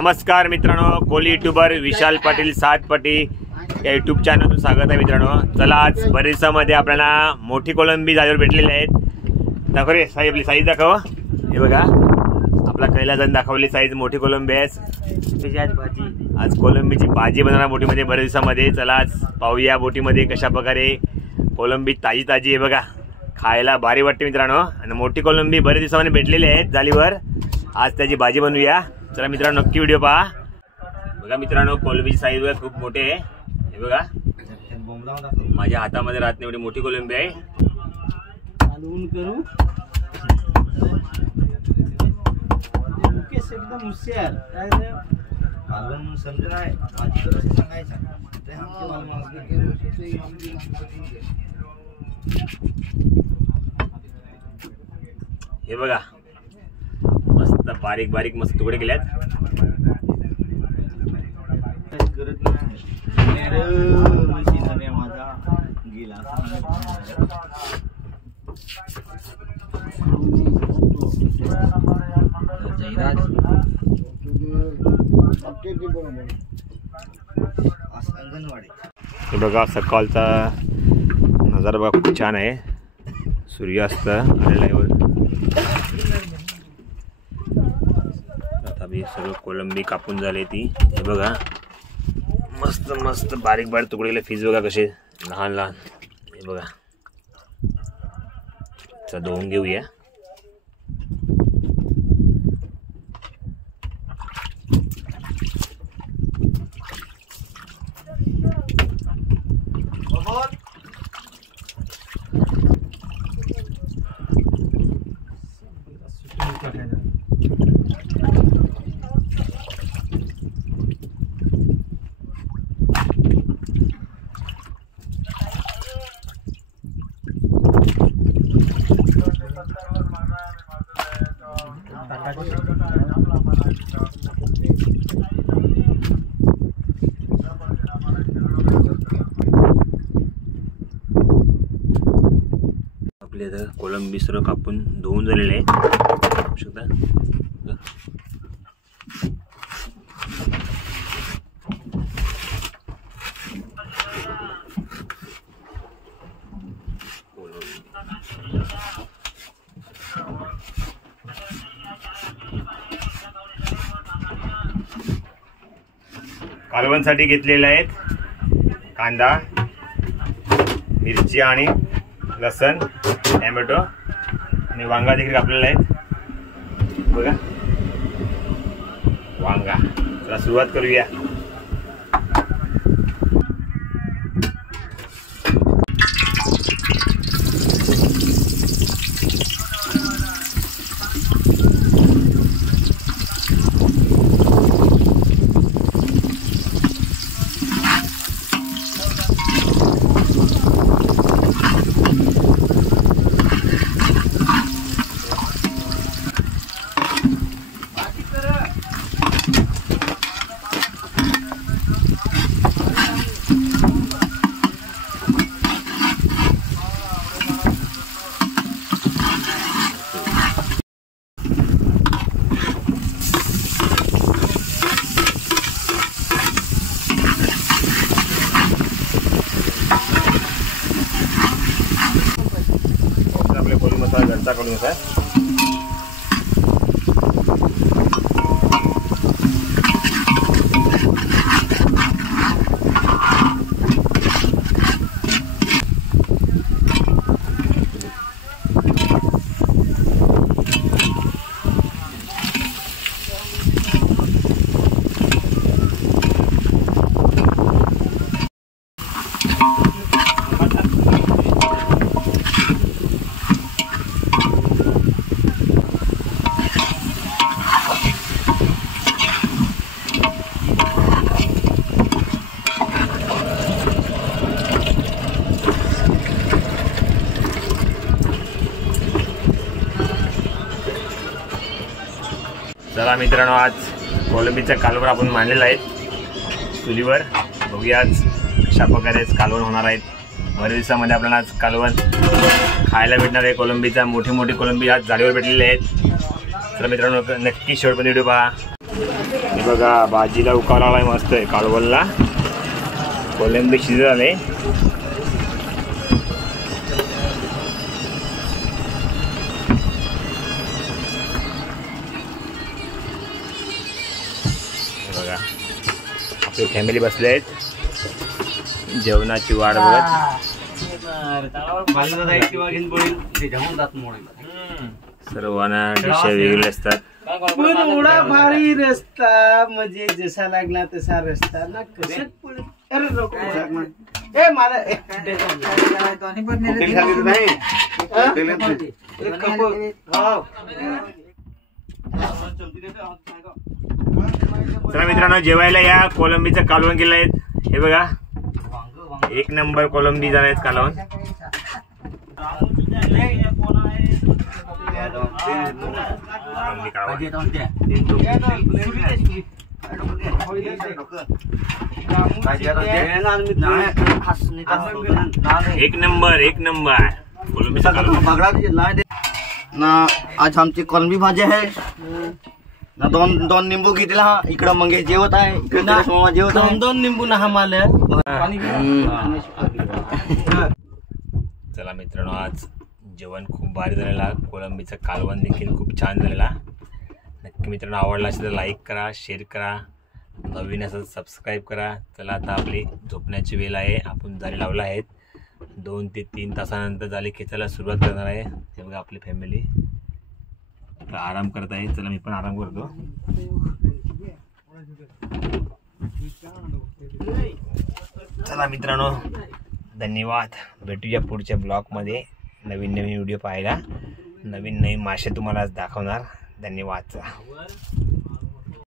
नमस्कार मित्रांनो, कोली यूट्यूबर विशाल पाटील सातपटी या यूट्यूब चॅनलवर स्वागत आहे मित्रांनो। चला आज बरीसामध्ये आपल्याला मोठी कोलंबी जागेवर भेटलेली आहेत। दाखव रे साईज, आपली साईज दाखव। हे बघा आपला कैलासन दाखवली साईज मोठी कोलंबी आहे। त्याची आज भाजी, आज कोलंबीची भाजी बनवणार बोटीमध्ये बरीसामध्ये। चला आज पाहूया बोटीमध्ये कशा प्रकारे कोलंबी ताजी ताजी आहे बघा, खायला भारी वाटते मित्रांनो। आणि मोठी कोलंबी बरेच दिवसांनी भेटलेली आहेत जालीवर, आज त्याची भाजी बनवूया। चला मित्रांनो नक्की व्हिडिओ पहा। बघा मित्रांनो कोलंबीची साईज बघा खूप मोठी आहे। हे बघा माझ्या हातामध्ये राहत नाही एवढी मोठी कोलंबी आहे। कालवून करू मुकेश एकदम हुशार, काय कालवून समजलं आहे भाजी कसं सांगायचं ते आमचे मालूम। हे बघा मस्त बारीक बारीक मस्त तुकडे केल्यात। गरज नाही माझा गेला हे बघा सकाळचा नजारा बघा खूप छान आहे, सूर्यास्त आलेला आहे। आता मी सर्व कोलंबी कापून झाली ती, हे बघा मस्त मस्त बारीक बारीक तुकडेले फिश बघा कसे लहान लहान। हे बघा चला धुवून घेऊया। आपले आता कोलंबी सर्व कापून धुवून झालेले आहे, बघू शकता। कालवणसाठी घेतलेले आहेत कांदा, मिरची आणि लसण, टोमॅटो आणि वांगा देखील कापलेला आहे बघा वांगा। चला सुरुवात करूया। घरचा करून सर चला मित्रांनो आज कोलंबीचा कालवण आपण मांडलेला आहे चुलीवर। बघूया आज कशा प्रकारे कालवण होणार आहेत। बरेच दिवसामध्ये आपल्याला आज कालवण खायला भेटणार आहे। कोलंबीचा मोठी मोठी कोलंबी आज जाळीवर भेटलेली आहेत। तर मित्रांनो नक्की शेवटपर्यंत व्हिडिओ पहा। बघा भाजीला उकाळ लागलाय मस्त आहे कालवणला. कोलंबी शिजत आले. बघा आपली फॅमिली बसले आहेत जेवणाची वाट बघत. सर्वांना डिश वेगळे असतात. पण एवढा भारी रस्ता म्हणजे जसा लागला तसा रस्ता ना. कसं अरे नको ए मला चला मित्रांनो जेवायला या. कोलंबीचं कालवण केलं आहे. हे बघा एक नंबर कोलंबी झाले आहेत कालवण. एक नंबर एक नंबर कोलंबीचं कालवण ना. आज आमची कोलंबी भाजी आहे ना. दोन निंबू घेतला. इकडं मंगेश जेवत आहे, इकडे सोमा जेवत आहे. दोन निंबू ना आम्हाला. चला मित्रांनो आज जेवण खूप भारी झालेला. कोलंबीचं कालवण देखील खूप छान झालेला. नक्की मित्रांनो आवडला असेल तर लाईक करा, शेअर करा, नवीन असेल सबस्क्राईब करा. चला आता आपली झोपण्याची वेळ आहे. आपण झाडे लावला आहेत. 2 ते 3 तासानंतर झाले खेचायला सुरुवात करणार आहे. हे बघा आपली फॅमिली आराम करत आहे. चला मी पण आराम करतो. चला मित्रांनो धन्यवाद. भेटूया पुढच्या ब्लॉगमध्ये नवीन व्हिडिओ पाहायला. नवीन मासे तुम्हाला आज दाखवणार. धन्यवाद.